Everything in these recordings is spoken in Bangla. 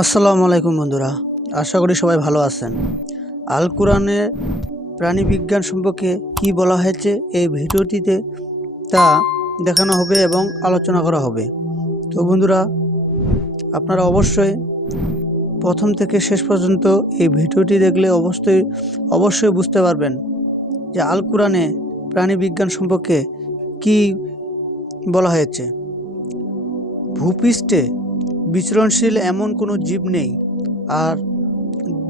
আসসালামু আলাইকুম বন্ধুরা, আশা করি সবাই ভালো আছেন। আল কোরআনে প্রাণী বিজ্ঞান সম্পর্কে কি বলা হয়েছে এই ভিডিওটিতে তা দেখানো হবে এবং আলোচনা করা হবে। তো বন্ধুরা, আপনারা অবশ্যই প্রথম থেকে শেষ পর্যন্ত এই ভিডিওটি দেখলে অবশ্যই অবশ্যই বুঝতে পারবেন যে আল কোরআনে প্রাণী বিজ্ঞান সম্পর্কে কি বলা হয়েছে। ভূপৃষ্ঠে বিচরণশীল এমন কোনো জীব নেই, আর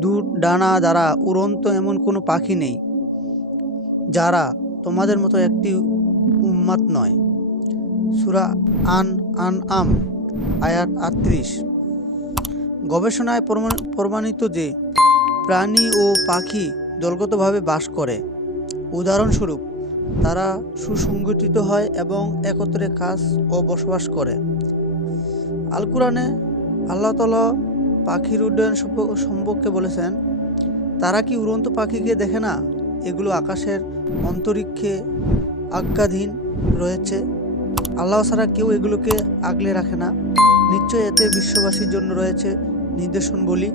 দু ডানা দ্বারা উড়ন্ত এমন কোনো পাখি নেই, যারা তোমাদের মতো একটি উম্মাত নয়। সুরা আন আন আম আয়াত আটত্রিশ। গবেষণায় প্রমাণ- প্রমাণিত যে প্রাণী ও পাখি দলগতভাবে বাস করে। উদাহরণস্বরূপ, তারা সুসংগঠিত হয় এবং একত্রে কাজ ও বসবাস করে। আল কোরআনে আল্লাহ তালা পাখির উড্ডয়ন সম্পর্কে বলেছেন, তারা কি উড়ন্ত পাখিকে দেখে না? এগুলো আকাশের অন্তরিক্ষে আজ্ঞাধীন রয়েছে। আল্লাহ ছাড়া কেউ এগুলোকে আগলে রাখে না। নিশ্চয় এতে বিশ্ববাসীর জন্য রয়েছে নির্দেশন বলি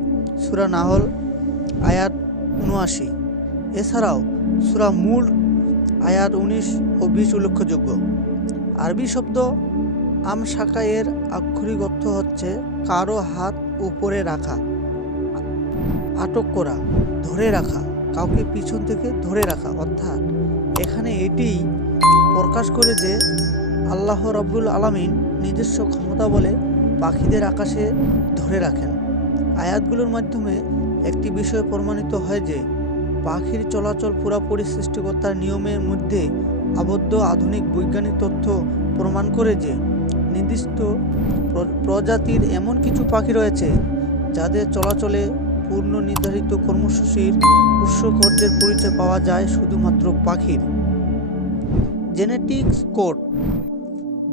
সুরা নাহল, আয়াত উনআশি এছাড়াও সুরা মূল, আয়াত উনিশ ও বিশ উল্লেখযোগ্য। আরবি শব্দ আম শাখা এর আক্ষরিক অর্থ হচ্ছে কারও হাত উপরে রাখা, আটক করা, ধরে রাখা, কাউকে পিছন থেকে ধরে রাখা। অর্থাৎ এখানে এটি প্রকাশ করে যে আল্লাহ রব্বুল আলামিন নিজস্ব ক্ষমতা বলে পাখিদের আকাশে ধরে রাখেন। আয়াতগুলোর মাধ্যমে একটি বিষয় প্রমাণিত হয় যে পাখির চলাচল পুরাপুরি সৃষ্টিকর্তার নিয়মের মধ্যে আবদ্ধ আধুনিক বৈজ্ঞানিক তথ্য প্রমাণ করে যে নির্দিষ্ট প্র- প্রজাতির এমন কিছু পাখি রয়েছে যাদের চলাচলে পূর্ণ নির্ধারিত কর্মসূচির উৎসকর্যের পরিচয় পাওয়া যায় শুধুমাত্র পাখির। জেনেটিক্স কোড,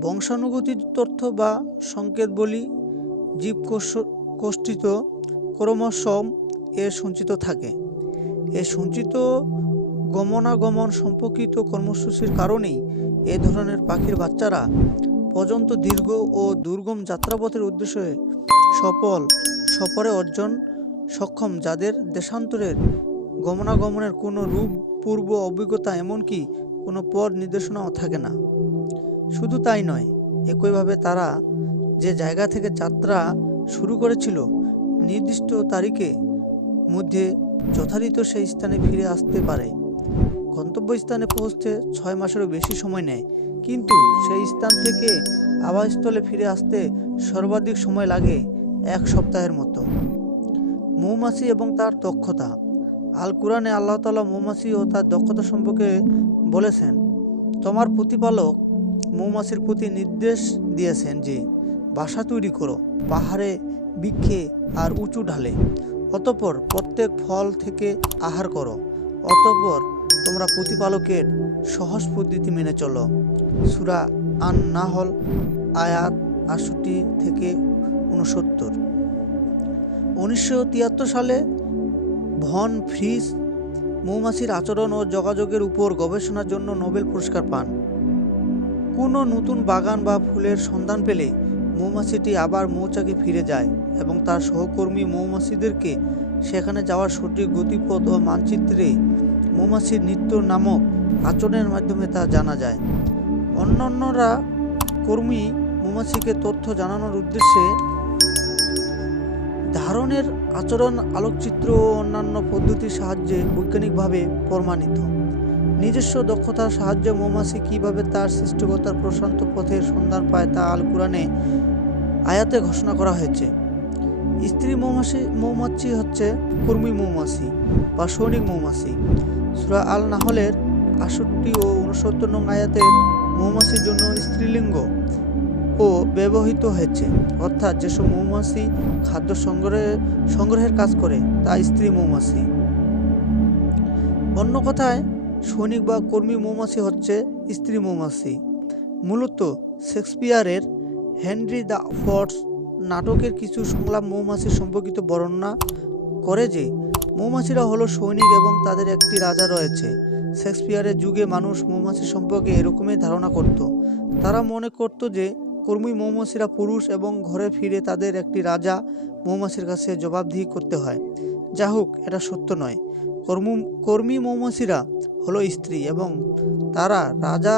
বংশানুগতিক তথ্য বা সংকেত বলি জীবকোষ- কোষ্ঠিত ক্রোমোসোম এ সঞ্চিত থাকে। এ সঞ্চিত গমনাগমন সম্পর্কিত কর্মসূচির কারণেই এ ধরনের পাখির বাচ্চারা পর্যন্ত দীর্ঘ ও দুর্গম যাত্রাপথের উদ্দেশ্যে সফল সফরে অর্জন সক্ষম, যাদের দেশান্তরের গমনাগমনের কোনো রূপ, পূর্ব অভিজ্ঞতা এমনকি কোনো পথ নির্দেশনাও থাকে না। শুধু তাই নয়, একইভাবে তারা যে জায়গা থেকে যাত্রা শুরু করেছিল, নির্দিষ্ট তারিখে মধ্যে যথারীত সেই স্থানে ফিরে আসতে পারে। গন্তব্যস্থানে পৌঁছতে ছয় মাসেরও বেশি সময় নেয়। কিন্তু সেই স্থান থেকে আবাসস্থলে ফিরে আসতে সর্বাধিক সময় লাগে এক সপ্তাহের মতো। মৌমাছি এবং তার দক্ষতা। আল কোরআনে আল্লাহ তালা মৌমাছি ও তার দক্ষতা সম্পর্কে বলেছেন, তোমার প্রতিপালক মৌমাছির প্রতি নির্দেশ দিয়েছেন যে, বাসা তৈরি করো, পাহাড়ে বৃক্ষে আর উঁচু ঢালে। অতঃপর প্রত্যেক ফল থেকে আহার করো। অতঃপর তোমরা প্রতিপালকের সহজ পদ্ধতি মেনে চলো। সুরা আন নাহল আয়াত আটষট্টি থেকে উনসত্তর উনিশশো সালে ভন ফ্রিজ মৌমাছির আচরণ ও যোগাযোগের উপর গবেষণার জন্য নোবেল পুরস্কার পান। কোনো নতুন বাগান বা ফুলের সন্ধান পেলে মৌমাছিটি আবার মৌচাকে ফিরে যায় এবং তার সহকর্মী মৌমাছিদেরকে সেখানে যাওয়ার সঠিক গতিপথ ও মানচিত্রে মৌমাছির নৃত্য নামক আচরণের মাধ্যমে তা জানা যায়। অন্যান্যরা কর্মী মৌমাছিকে তথ্য জানানোর উদ্দেশ্যে ধারণের আচরণ, আলোকচিত্র ও অন্যান্য পদ্ধতির সাহায্যে বৈজ্ঞানিকভাবে প্রমাণিত। নিজস্ব দক্ষতার সাহায্যে মৌমাছি কীভাবে তার সৃষ্টিকর্তার প্রশান্ত পথের সন্ধান পায় তা আল কোরআনে আয়াতে ঘোষণা করা হয়েছে। স্ত্রী মৌমাছি মৌমাছি হচ্ছে কর্মী মৌমাছি বা সৈনিক মৌমাছি। সুরা আল নাহলের আষট্টি ও উনসত্তর নং আয়াতের মৌমাছির জন্য স্ত্রীলিঙ্গ ও ব্যবহৃত হয়েছে। অর্থাৎ যেসব মৌমাছি খাদ্য সংগ্রহে সংগ্রহের কাজ করে, তা স্ত্রী মৌমাছি। অন্য কথায়, সৈনিক বা কর্মী মৌমাছি হচ্ছে স্ত্রী মৌমাছি। মূলত শেক্সপিয়ারের হেনরি দ্য ফর্টস নাটকের কিছু সংলাপ মৌমাছি সম্পর্কিত বর্ণনা করে যে, মৌমাছিরা হলো সৈনিক এবং তাদের একটি রাজা রয়েছে। শেক্সপিয়ারের যুগে মানুষ মৌমাছি সম্পর্কে এরকমই ধারণা করত। তারা মনে করত যে, কর্মী মৌমাছিরা পুরুষ এবং ঘরে ফিরে তাদের একটি রাজা মৌমাছির কাছে জবাবদিহি করতে হয়। যা হোক এটা সত্য নয়। কর্ম, কর্মী মৌমাছিরা হলো স্ত্রী এবং তারা রাজা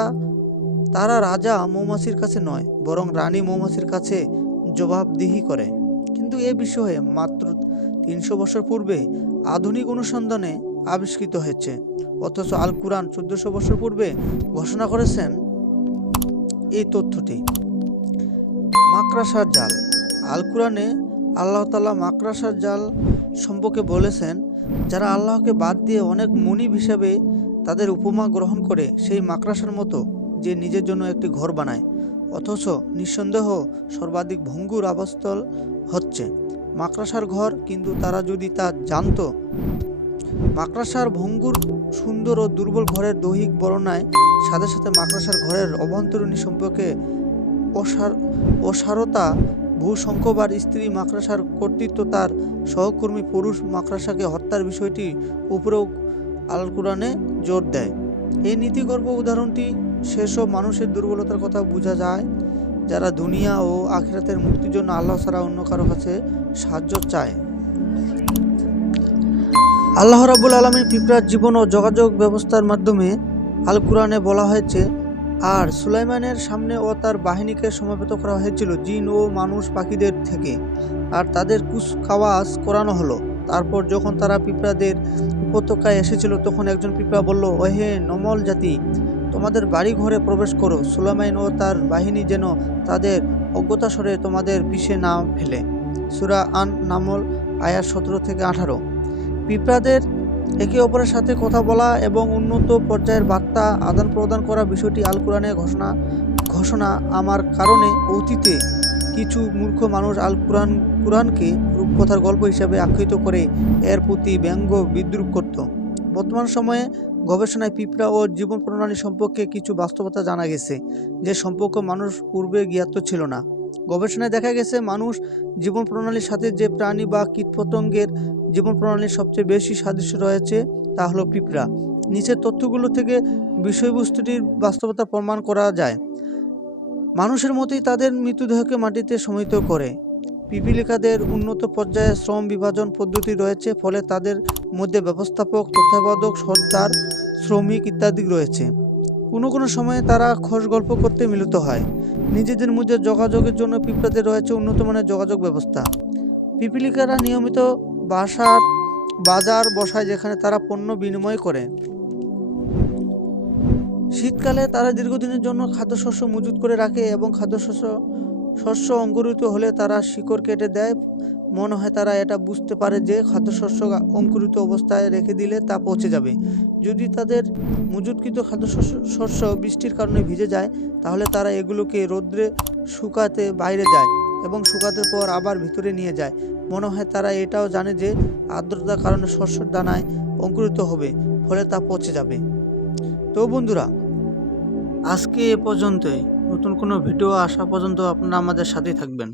তারা রাজা মৌমাছির কাছে নয়, বরং রানী মৌমাছির কাছে জবাবদিহি করে। কিন্তু এ বিষয়ে মাত্র তিনশো বছর পূর্বে আধুনিক অনুসন্ধানে আবিষ্কৃত হয়েছে। অথচ আল কুরআন চোদ্দশো বছর পূর্বে ঘোষণা করেছেন এই তথ্যটি। মাকড়াসার জাল। আল কুরআনে আল্লাহ তালা মাকড়াসার জাল সম্পর্কে বলেছেন, যারা আল্লাহকে বাদ দিয়ে অনেক মনিব হিসাবে তাদের উপমা গ্রহণ করে সেই মাকড়াসার মতো যে নিজের জন্য একটি ঘর বানায় অথচ নিঃসন্দেহ সর্বাধিক ভঙ্গুর আবাসস্থল হচ্ছে। মাকড়াসার ঘর কিন্তু তারা যদি তা জানত। মাকড়াসার ভঙ্গুর, সুন্দর ও দুর্বল ঘরের দৈহিক বর্ণায় সাথে সাথে মাকড়াসার ঘরের অভ্যন্তরীণ সম্পর্কে অসার অসারতা ভূসংখ্যবার স্ত্রী মাকড়াসার কর্তৃত্ব, তার সহকর্মী পুরুষ মাকড়াসাকে হত্যার বিষয়টি উপরেও আল কোরআনে জোর দেয়। এই নীতিগর্ভ উদাহরণটি সেসব মানুষের দুর্বলতার কথা বোঝা যায়, যারা দুনিয়া ও আখেরাতের মুক্তির জন্য আল্লাহ ছাড়া অন্য কারও কাছে সাহায্য চায়। আল্লাহ রাবুল আলমীর পিঁপড়ার জীবন ও যোগাযোগ ব্যবস্থার মাধ্যমে আল কোরআনে বলা হয়েছে, আর সুলাইমানের সামনে ও তার বাহিনীকে সমাবেত করা হয়েছিল জিন ও মানুষ পাখিদের থেকে। আর তাদের কুচকাওয়াজ করানো হলো। তারপর যখন তারা পিঁপড়াদের উপত্যকায় এসেছিল, তখন একজন পিঁপড়া বলল, ওহে নমল জাতি তোমাদের বাড়ি ঘরে প্রবেশ করো। সুলাইমান ও তার বাহিনী যেন তাদের অজ্ঞতাস্বরে তোমাদের পিছে না ফেলে। সুরা আন নামল আয়ার সতেরো থেকে আঠারো। পিঁপড়াদের একে অপরের সাথে কথা বলা এবং উন্নত পর্যায়ের বার্তা আদান প্রদান করা বিষয়টি আল কোরআনে ঘোষণা ঘোষণা। আমার কারণে অতীতে কিছু মূর্খ মানুষ আল কোরআন কোরআনকে রূপকথার গল্প হিসাবে আখ্যায়িত করে এর প্রতি ব্যঙ্গ বিদ্রুপ করত। বর্তমান সময়ে গবেষণায় পিঁপড়া ও জীবন প্রণালী সম্পর্কে কিছু বাস্তবতা জানা গেছে, যে সম্পর্ক মানুষ পূর্বে জ্ঞাত ছিল না। গবেষণায় দেখা গেছে, মানুষ জীবন প্রণালীর সাথে যে প্রাণী বা কীটপতঙ্গের জীবন প্রণালীর সবচেয়ে বেশি সাদৃশ্য রয়েছে, তা হলো পিঁপড়া। নিচের তথ্যগুলো থেকে বিষয়বস্তুটির বাস্তবতা প্রমাণ করা যায়। মানুষের মতোই তাদের মৃতদেহকে মাটিতে সমিত করে। পিপিলিকাদের উন্নত পর্যায়ে শ্রম বিভাজন পদ্ধতি রয়েছে, ফলে তাদের মধ্যে ব্যবস্থাপক, তত্ত্বাবধায়ক, সর্দার, শ্রমিক ইত্যাদি রয়েছে। কোনো কোনো সময়ে তারা খোঁজ গল্প করতে মিলিত হয়। নিজেদের মধ্যে যোগাযোগের জন্য পিঁপড়াদের রয়েছে উন্নত মানের যোগাযোগ ব্যবস্থা। পিপিলিকারা নিয়মিত বাসার বাজার বসায়, যেখানে তারা পণ্য বিনিময় করে। শীতকালে তারা দীর্ঘদিনের জন্য খাদ্যশস্য মজুত করে রাখে এবং খাদ্যশস্য শস্য অঙ্কুরিত হলে তারা শিকড় কেটে দেয়। মনে হয় তারা এটা বুঝতে পারে যে খাদ্যশস্য অঙ্কুরিত অবস্থায় রেখে দিলে তা পচে যাবে। যদি তাদের মজুতকৃত খাদ্যশস্য শস্য বৃষ্টির কারণে ভিজে যায়, তাহলে তারা এগুলোকে রৌদ্রে শুকাতে বাইরে যায় এবং শুকাতে পর আবার ভিতরে নিয়ে যায়। মনে হয় তারা এটাও জানে যে আর্দ্রতার কারণে শস্যর দানায় অঙ্কুরিত হবে, ফলে তা পচে যাবে। তো বন্ধুরা, আজকে এ পর্যন্তই। নতুন কোনো ভিডিও আসা পর্যন্ত আপনারা আমাদের সাথেই থাকবেন।